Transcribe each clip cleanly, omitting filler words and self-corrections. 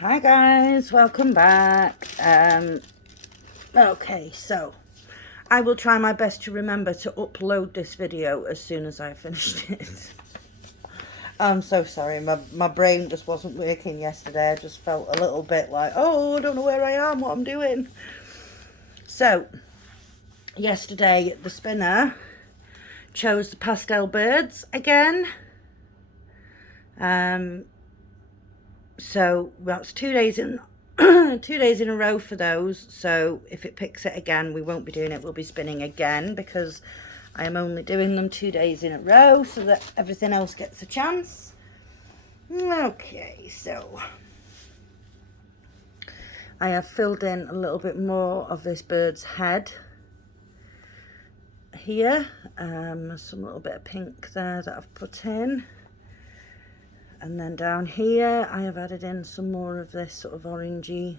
Hi guys, welcome back. Okay, so I will try my best to remember to upload this video as soon as I finished it. I'm so sorry, my brain just wasn't working yesterday. I just felt a little bit like, oh, I don't know where I am, what I'm doing. So, yesterday the spinner chose the pastel birds again. So that's 2 days in 2 days in a row for those. So if it picks it again, we won't be doing it, we'll be spinning again, because I am only doing them 2 days in a row so that everything else gets a chance. Okay, so I have filled in a little bit more of this bird's head here. Some little bit of pink there that I've put in. And then down here I have added in some more of this sort of orangey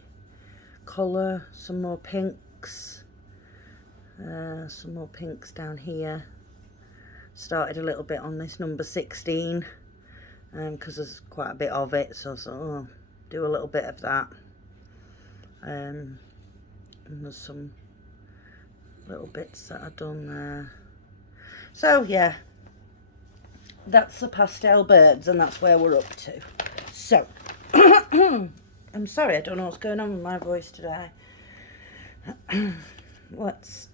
colour, some more pinks, some more pinks down here. Started a little bit on this number 16 because there's quite a bit of it, so I thought, oh, do a little bit of that. And there's some little bits that I've done there. So yeah, that's the pastel birds, and that's where we're up to. So I'm sorry, I don't know what's going on with my voice today. Let's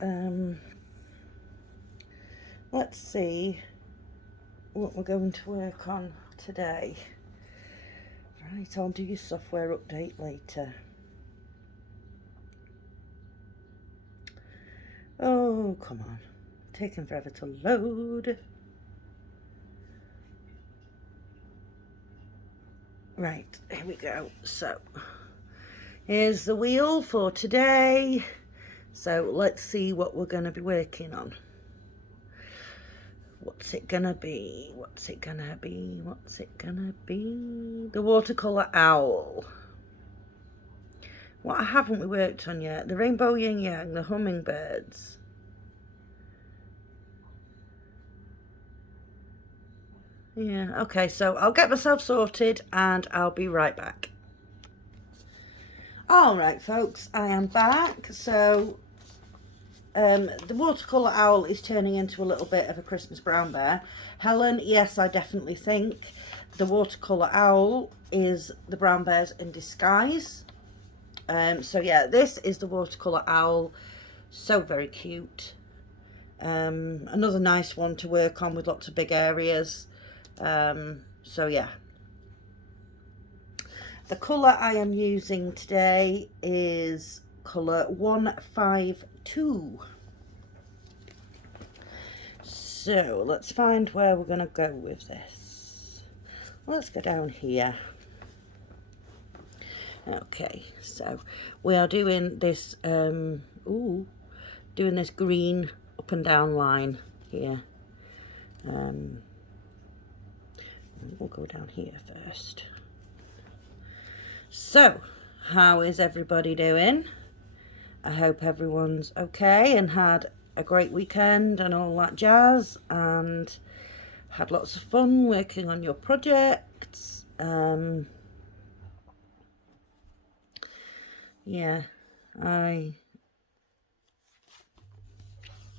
see what we're going to work on today. Right, I'll do your software update later. Oh, come on, taking forever to load. Right, here we go. So here's the wheel for today. So let's see what we're going to be working on. What's it gonna be? What's it gonna be? What's it gonna be? The watercolour owl. What haven't we worked on yet? The rainbow yin yang, the hummingbirds. Yeah, okay, so I'll get myself sorted and I'll be right back. Alright folks, I am back. So the watercolour owl is turning into a little bit of a Christmas brown bear. Helen, yes, I definitely think the watercolour owl is the brown bears in disguise. So yeah, this is the watercolour owl. So very cute. Another nice one to work on with lots of big areas. So yeah. The colour I am using today is colour 152. So let's find where we're going to go with this. Let's go down here. Okay, so we are doing this doing this green up and down line here. We'll go down here first. So, how is everybody doing? I hope everyone's okay and had a great weekend and all that jazz, and had lots of fun working on your projects. Yeah, I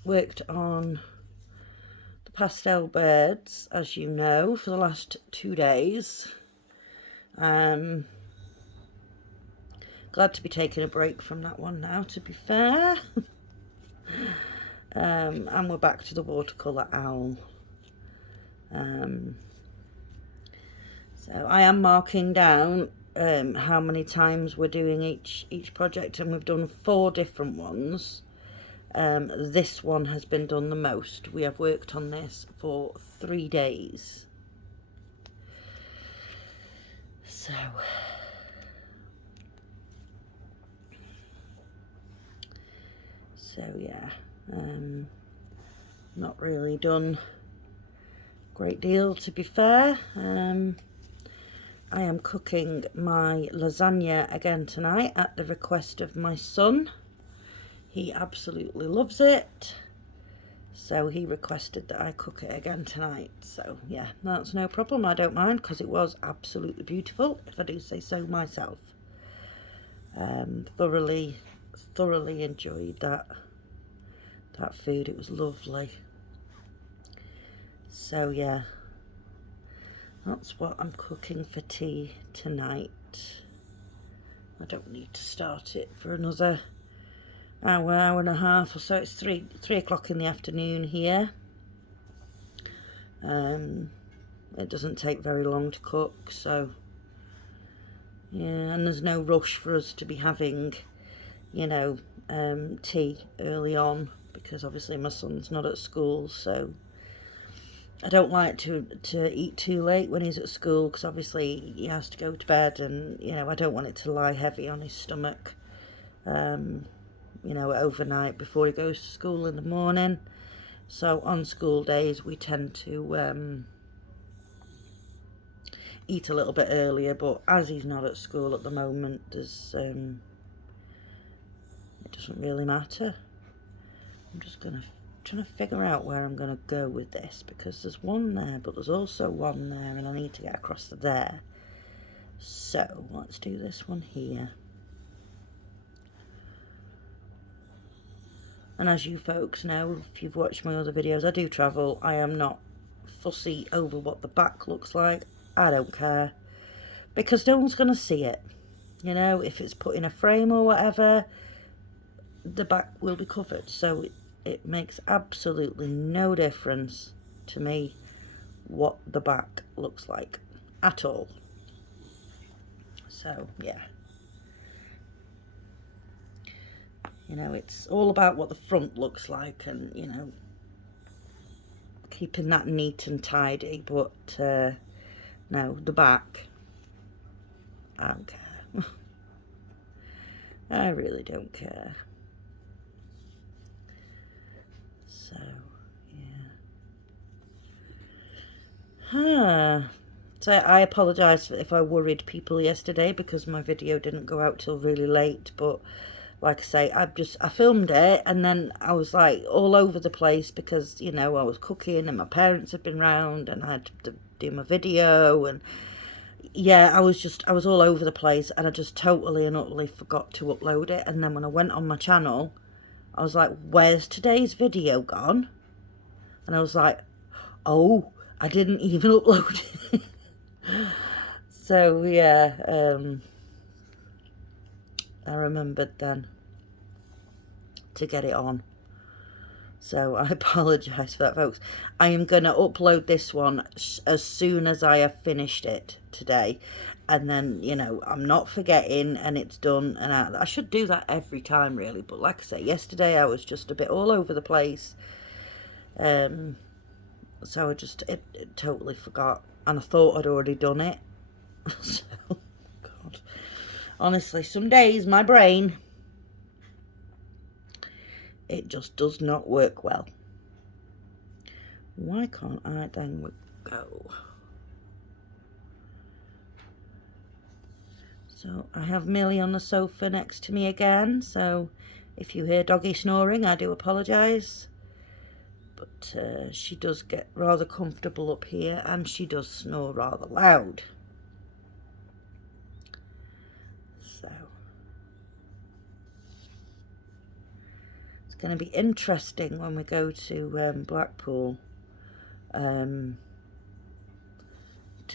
worked on the pastel birds, as you know, for the last 2 days. Glad to be taking a break from that one now, to be fair. And we're back to the watercolour owl. So I am marking down how many times we're doing each project, and we've done 4 different ones. This one has been done the most. We have worked on this for 3 days. So yeah, not really done a great deal, to be fair. I am cooking my lasagna again tonight at the request of my son. He absolutely loves it, so he requested that I cook it again tonight. So yeah, that's no problem. I don't mind, because it was absolutely beautiful, if I do say so myself. Thoroughly enjoyed that food. It was lovely. So yeah, that's what I'm cooking for tea tonight. I don't need to start it for another hour and a half or so. It's 3 o'clock in the afternoon here. It doesn't take very long to cook, so yeah, and there's no rush for us to be having, you know, tea early on, because obviously my son's not at school, so I don't like to eat too late when he's at school, because obviously he has to go to bed, and you know, I don't want it to lie heavy on his stomach, you know, overnight before he goes to school in the morning. So on school days we tend to eat a little bit earlier, but as he's not at school at the moment, there's it doesn't really matter. I'm just trying to figure out where I'm gonna go with this, because there's one there, but there's also one there, and I need to get across to there. So let's do this one here. And as you folks know, if you've watched my other videos, I do travel. I am not fussy over what the back looks like. I don't care, because no one's going to see it. You know, if it's put in a frame or whatever, the back will be covered. So it makes absolutely no difference to me what the back looks like at all. So yeah, you know, it's all about what the front looks like, and you know, keeping that neat and tidy. But no, the back, I don't care. I really don't care. So yeah. So I apologise if I worried people yesterday, because my video didn't go out till really late, but like I say, I filmed it, and then I was like all over the place, because you know, I was cooking and my parents had been round and I had to do my video, and yeah, I was all over the place, and I just totally and utterly forgot to upload it. And then when I went on my channel, I was like, where's today's video gone? And I was like, oh, I didn't even upload it. So yeah, I remembered then to get it on. So I apologise for that, folks. I am going to upload this one as soon as I have finished it today. And then, you know, I'm not forgetting, and it's done. And I should do that every time, really. But like I say, yesterday I was just a bit all over the place. So I just it totally forgot. And I thought I'd already done it. So, God. Honestly, some days my brain, it just does not work well. Why can't I then go? So I have Millie on the sofa next to me again, so if you hear doggy snoring, I do apologise. But she does get rather comfortable up here, and she does snore rather loud. So it's going to be interesting when we go to Blackpool, to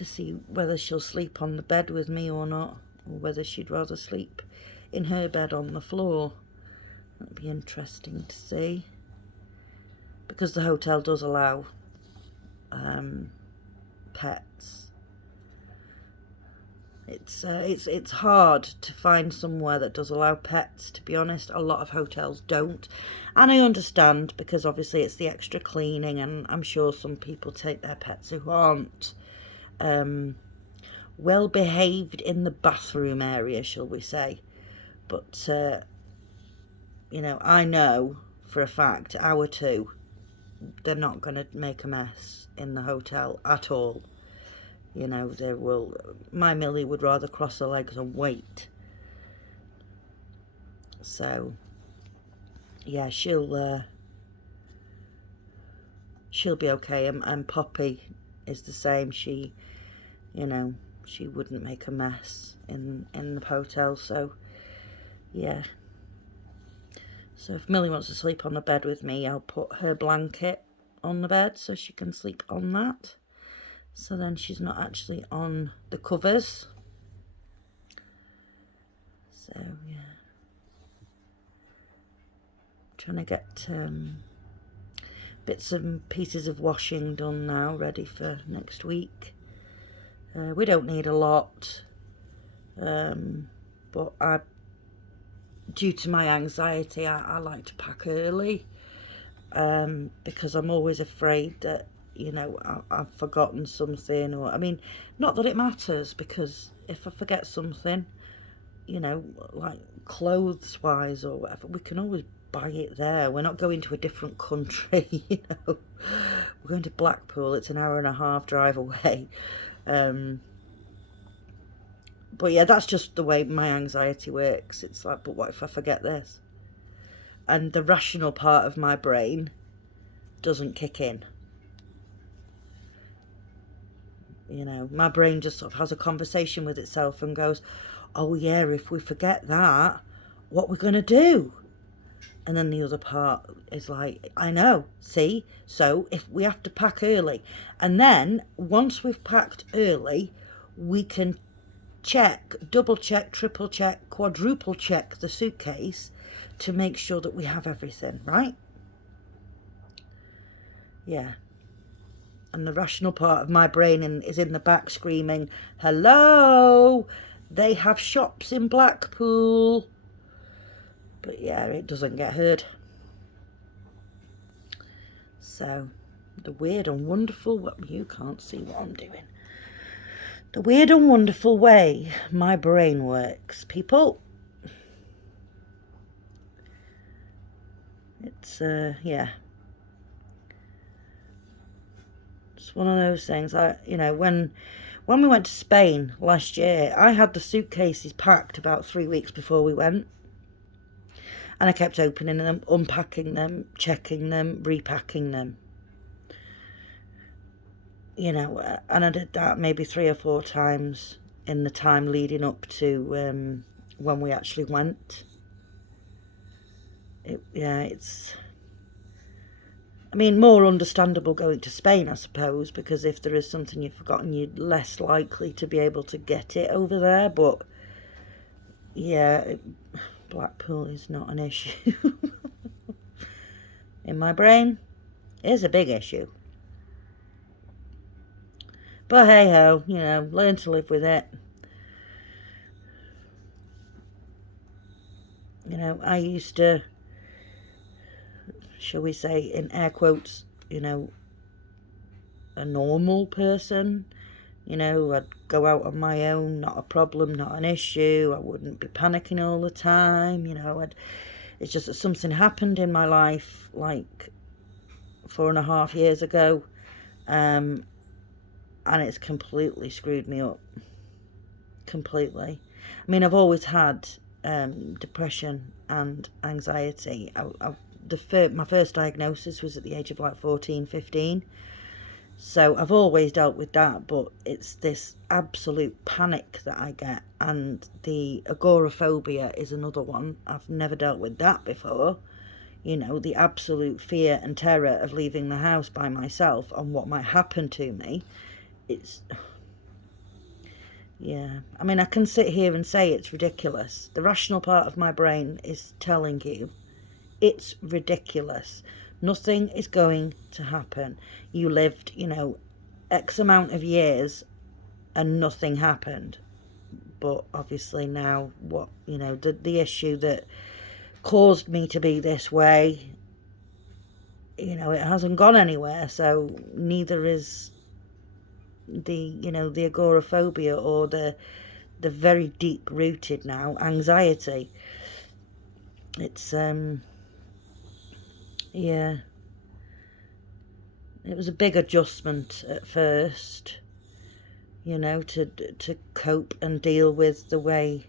see whether she'll sleep on the bed with me or not, or whether she'd rather sleep in her bed on the floor. That'll be interesting to see, because the hotel does allow pets. It's hard to find somewhere that does allow pets, to be honest. A lot of hotels don't, and I understand, because obviously it's the extra cleaning, and I'm sure some people take their pets who aren't well behaved in the bathroom area, shall we say. But you know, I know for a fact our two, they're not going to make a mess in the hotel at all. You know, my Millie would rather cross her legs and wait. So yeah, she'll be okay. And Poppy is the same. She, you know, she wouldn't make a mess in the hotel. So yeah. So if Millie wants to sleep on the bed with me, I'll put her blanket on the bed so she can sleep on that. So then she's not actually on the covers. So yeah, trying to get bits and pieces of washing done now, ready for next week. We don't need a lot, but due to my anxiety, I like to pack early, because I'm always afraid that, you know, I've forgotten something, or, I mean, not that it matters, because if I forget something, you know, like clothes wise or whatever, we can always buy it there. We're not going to a different country, you know. We're going to Blackpool, it's an hour and a half drive away. But yeah, that's just the way my anxiety works. It's like, but what if I forget this? And the rational part of my brain doesn't kick in. You know, my brain just sort of has a conversation with itself and goes, oh yeah, if we forget that, what we're going to do? And then the other part is like, I know, see? So if we have to pack early, and then once we've packed early, we can check, double check, triple check, quadruple check the suitcase to make sure that we have everything, right? Yeah. And the rational part of my brain is in the back screaming, hello, they have shops in Blackpool. But yeah, it doesn't get heard. So, the weird and wonderful, you can't see what I'm doing. The weird and wonderful way my brain works, people. It's, yeah. It's one of those things. You know, when we went to Spain last year, I had the suitcases packed about 3 weeks before we went. And I kept opening them, unpacking them, checking them, repacking them. You know, and I did that maybe 3 or 4 times in the time leading up to when we actually went. It's... I mean, more understandable going to Spain, I suppose, because if there is something you've forgotten, you're less likely to be able to get it over there. But, yeah, Blackpool is not an issue. In my brain, it is a big issue. But hey-ho, you know, learn to live with it. You know, I used to, shall we say, in air quotes, you know, a normal person. You know, I'd go out on my own, not a problem, not an issue. I wouldn't be panicking all the time, you know. It's just that something happened in my life, like 4.5 years ago, and it's completely screwed me up. Completely. I mean, I've always had depression and anxiety. My first diagnosis was at the age of like 14, 15. So I've always dealt with that, but it's this absolute panic that I get, and the agoraphobia is another one. I've never dealt with that before. You know, the absolute fear and terror of leaving the house by myself and what might happen to me. It's... yeah. I mean, I can sit here and say it's ridiculous. The rational part of my brain is telling you it's ridiculous. Nothing is going to happen. You lived, you know, X amount of years and nothing happened. But obviously now, what, you know, the issue that caused me to be this way, you know, it hasn't gone anywhere. So neither is the, you know, the agoraphobia or the very deep rooted now anxiety. It's yeah, it was a big adjustment at first, you know, to cope and deal with the way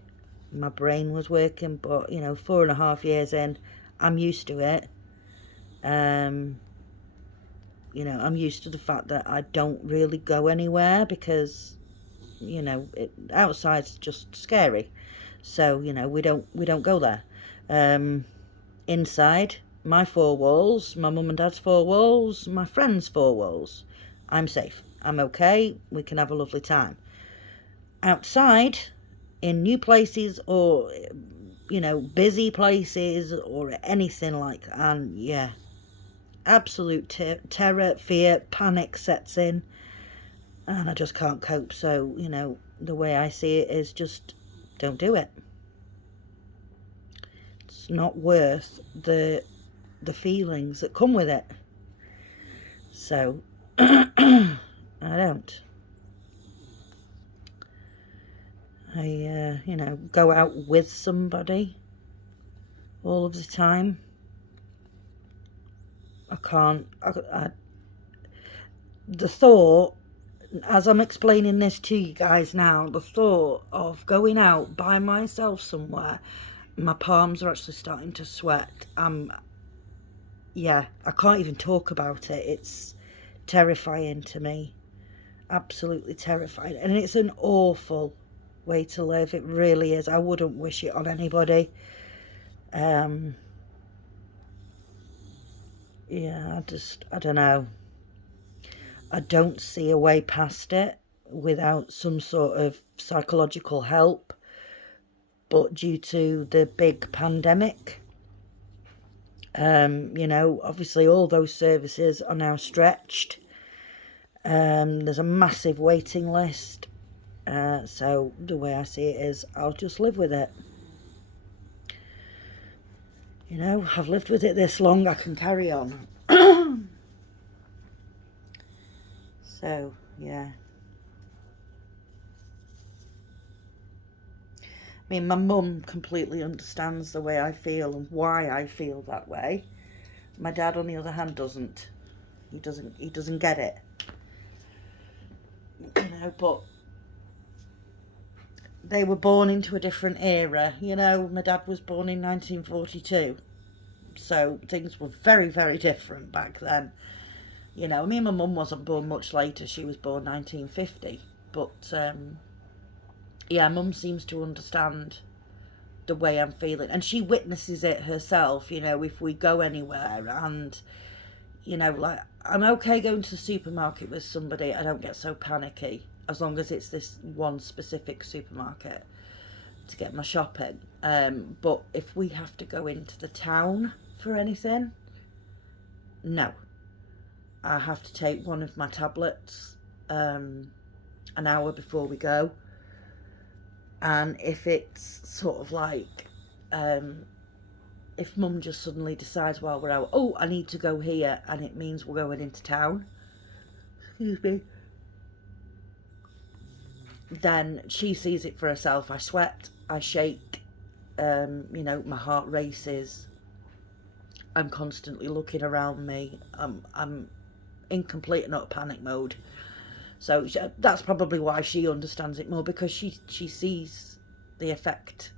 my brain was working. But, you know, 4.5 years in, I'm used to it. You know, I'm used to the fact that I don't really go anywhere because, you know, outside's just scary. So, you know, we don't go there. Inside my four walls, my mum and dad's four walls, my friends' four walls, I'm safe. I'm okay. We can have a lovely time. Outside, in new places or, you know, busy places or anything like that, and yeah, absolute terror, fear, panic sets in, and I just can't cope. So, you know, the way I see it is just don't do it. It's not worth the feelings that come with it. So I don't. I you know, go out with somebody all of the time. I can't. The thought, as I'm explaining this to you guys now, the thought of going out by myself somewhere, my palms are actually starting to sweat. Yeah, I can't even talk about it. It's terrifying to me. Absolutely terrifying. And it's an awful way to live. It really is. I wouldn't wish it on anybody. Yeah, I don't know. I don't see a way past it without some sort of psychological help. But due to the big pandemic, you know, obviously all those services are now stretched. There's a massive waiting list. So the way I see it is I'll just live with it. You know, I've lived with it this long, I can carry on. So, yeah. I mean, my mum completely understands the way I feel and why I feel that way. My dad, on the other hand, doesn't. He doesn't get it. You know, but they were born into a different era. You know, my dad was born in 1942. So things were very, very different back then. You know, I mean, my mum wasn't born much later. She was born 1950. But, yeah, mum seems to understand the way I'm feeling. And she witnesses it herself, you know, if we go anywhere. And, you know, like, I'm okay going to the supermarket with somebody. I don't get so panicky. As long as it's this one specific supermarket to get my shopping. But if we have to go into the town for anything, no. I have to take one of my tablets an hour before we go. And if it's sort of like, if mum just suddenly decides while we're out, oh, I need to go here, and it means we're going into town, excuse me, then she sees it for herself. I sweat, I shake, you know, my heart races. I'm constantly looking around me. I'm in complete and utter panic mode. So that's probably why she understands it more, because she sees the effect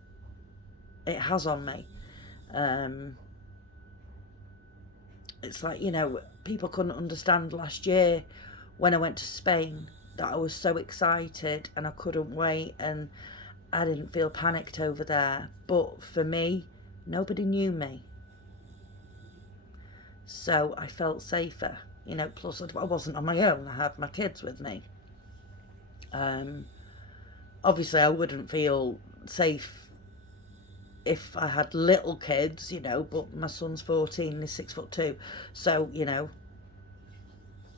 it has on me. It's like, you know, people couldn't understand last year when I went to Spain that I was so excited and I couldn't wait and I didn't feel panicked over there. But for me, nobody knew me. So I felt safer, you know, plus I wasn't on my own. I had my kids with me. Obviously I wouldn't feel safe if I had little kids, you know, but my son's 14 and he's 6'2", so, you know,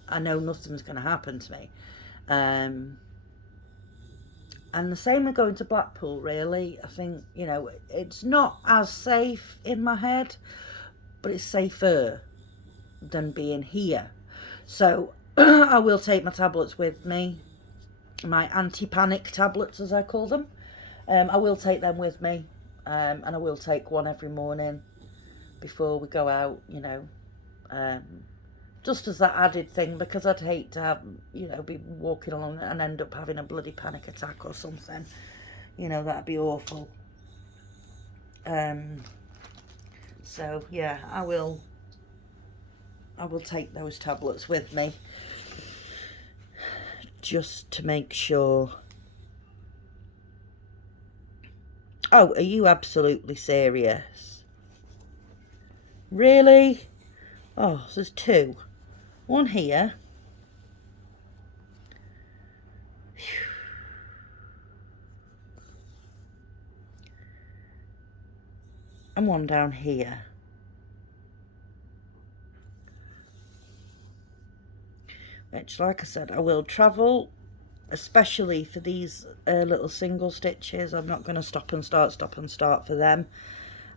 I know nothing's going to happen to me. And the same with going to Blackpool, really. I think, you know, it's not as safe in my head, but it's safer than being here. So I will take my tablets with me, my anti-panic tablets, as I call them. I will take them with me. And I will take one every morning before we go out, you know, just as that added thing, because I'd hate to have, you know, be walking along and end up having a bloody panic attack or something. You know, that'd be awful. So yeah, I will take those tablets with me just to make sure Oh, are you absolutely serious? Really? Oh, there's two. One here. And one down here. Which, like I said, I will travel, especially for these little single stitches. I'm not going to stop and start for them.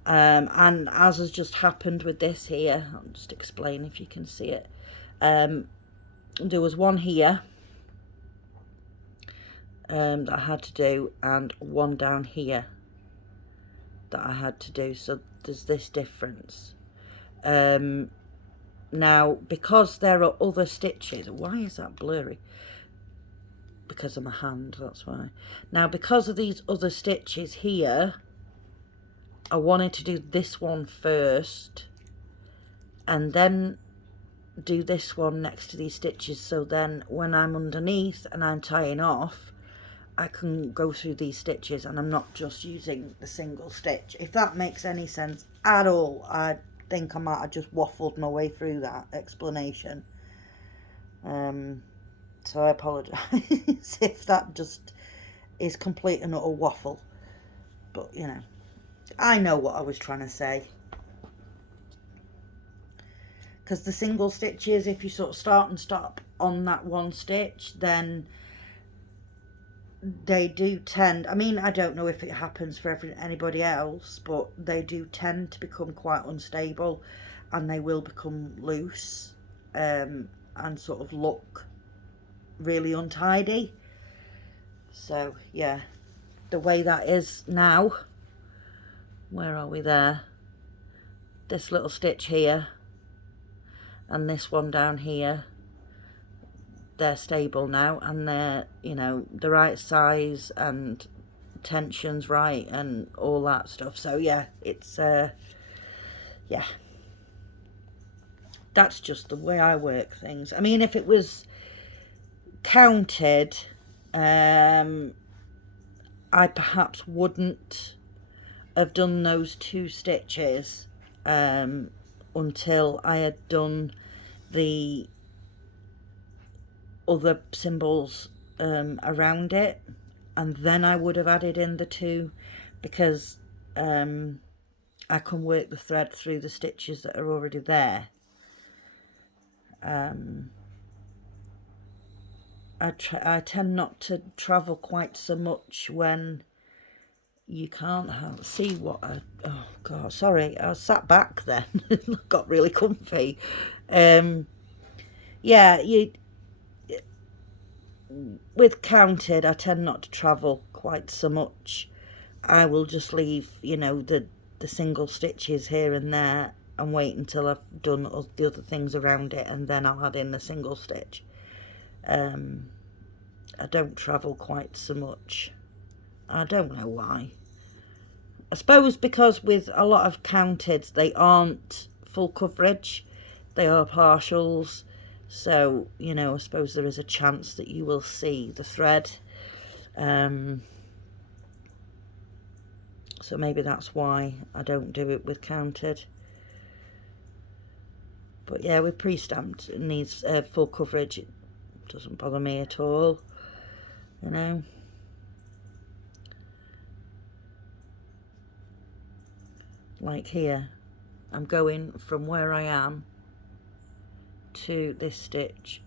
And as has just happened with this here, I'll just explain if you can see it. There was one here that I had to do, and one down here that I had to do. So there's this difference. Now, because there are other stitches, why is that blurry? Because of my hand, that's why. Now, because of these other stitches here, I wanted to do this one first and then do this one next to these stitches, so then when I'm underneath and I'm tying off, I can go through these stitches and I'm not just using the single stitch. If that makes any sense at all, I think I might have just waffled my way through that explanation. So I apologise if that just is complete and utter waffle. But, you know, I know what I was trying to say. Because the single stitches, if you sort of start and stop on that one stitch, then they do tend, I mean, I don't know if it happens for anybody else, but they do tend to become quite unstable, and they will become loose, and sort of look really untidy. So yeah, the way that is now, where are we there? This little stitch here and this one down here, they're stable now, and they're, you know, the right size and tension's right and all that stuff. So yeah, it's yeah, that's just the way I work things. I mean, if it was counted, I perhaps wouldn't have done those two stitches until I had done the other symbols around it, and then I would have added in the two, because I can work the thread through the stitches that are already there. I tend not to travel quite so much when you can't see what oh god, sorry, I sat back then. Got really comfy. Yeah, with counted, I tend not to travel quite so much. I will just leave, you know, the single stitches here and there and wait until I've done the other things around it, and then I'll add in the single stitch. I don't travel quite so much. I don't know why. I suppose because with a lot of counted, they aren't full coverage, they are partials. So, you know, I suppose there is a chance that you will see the thread. So maybe that's why I don't do it with counted. But yeah, with pre-stamped, it needs full coverage. It doesn't bother me at all, you know. Like here, I'm going from where I am to this stitch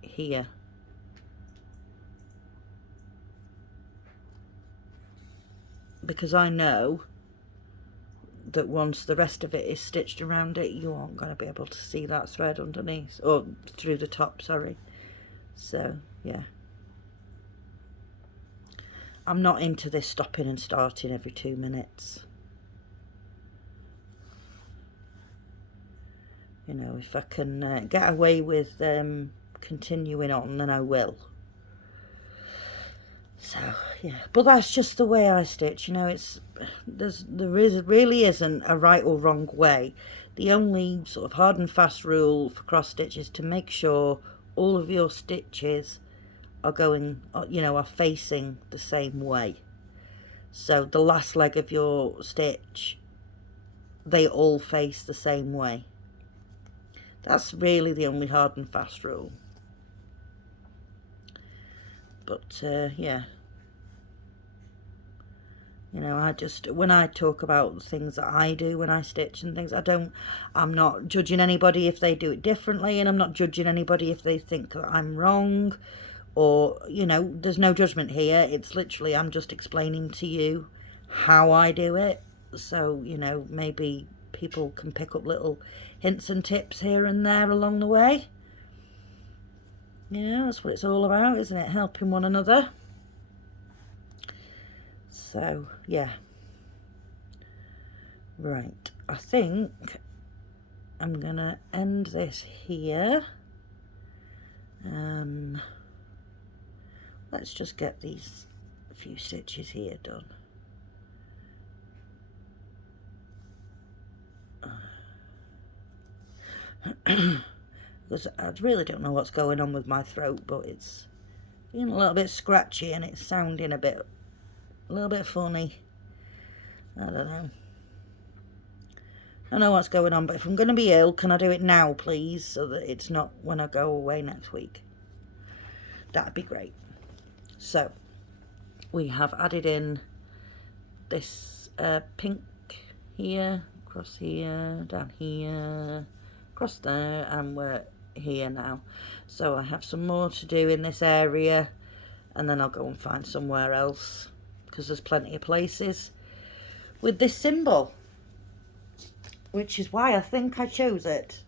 here. Because I know that once the rest of it is stitched around it, you aren't going to be able to see that thread underneath, or through the top, sorry. So yeah, I'm not into this stopping and starting every 2 minutes. You know, if I can get away with continuing on, then I will. So yeah, but that's just the way I stitch. You know, really isn't a right or wrong way. The only sort of hard and fast rule for cross stitch is to make sure all of your stitches are going, you know, are facing the same way. So the last leg of your stitch, they all face the same way. That's really the only hard and fast rule. But yeah, you know, I just, when I talk about things that I do when I stitch and things, I'm not judging anybody if they do it differently, and I'm not judging anybody if they think that I'm wrong, or, you know, there's no judgment here. It's literally, I'm just explaining to you how I do it. So, you know, maybe people can pick up little hints and tips here and there along the way. Yeah, that's what it's all about, isn't it? Helping one another. So, yeah. Right, I think I'm going to end this here. Let's just get these few stitches here done. Because I really don't know what's going on with my throat, but it's being a little bit scratchy and it's sounding a little bit funny. I don't know. I don't know what's going on, but if I'm going to be ill, can I do it now, please, so that it's not when I go away next week? That'd be great. So, we have added in this pink here, across here, down here, across there, and we're here now. So I have some more to do in this area, and then I'll go and find somewhere else, because there's plenty of places with this symbol, which is why I think I chose it.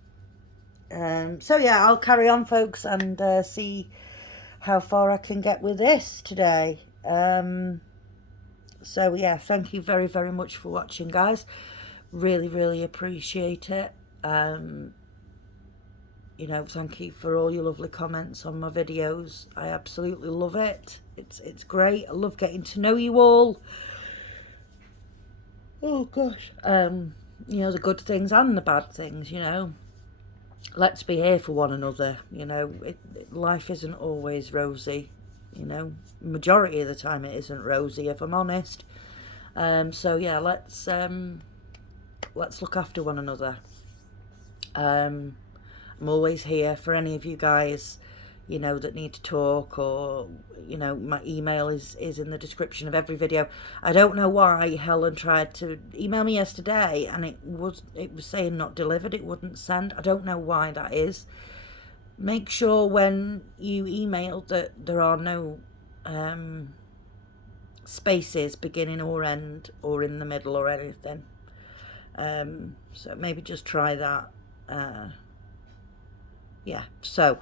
So yeah, I'll carry on, folks, and see how far I can get with this today. So yeah, thank you very, very much for watching, guys. Really, really appreciate it. You know, thank you for all your lovely comments on my videos. I absolutely love it. It's great. I love getting to know you all. Oh gosh. You know, the good things and the bad things, you know. Let's be here for one another, you know. Life isn't always rosy, you know. Majority of the time it isn't rosy, if I'm honest. So yeah, let's look after one another. I'm always here for any of you guys, you know, that need to talk, or, you know, my email is in the description of every video. I don't know why Helen tried to email me yesterday and it was saying not delivered, it wouldn't send. I don't know why that is. Make sure when you email that there are no spaces beginning or end or in the middle or anything. So maybe just try that. Yeah, so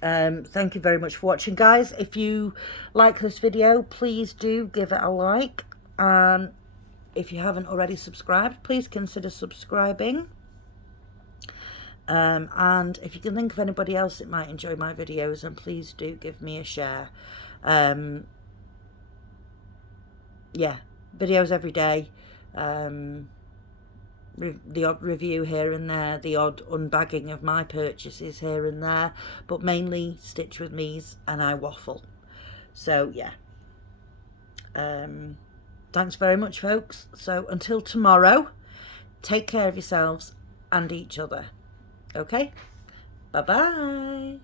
thank you very much for watching, guys. If you like this video, please do give it a like, and if you haven't already subscribed, please consider subscribing. And if you can think of anybody else that might enjoy my videos, then please do give me a share. Yeah, videos every day. The odd review here and there, the odd unbagging of my purchases here and there, but mainly Stitch with Me's and I waffle. So yeah, thanks very much, folks. So until tomorrow, take care of yourselves and each other. Okay, bye bye.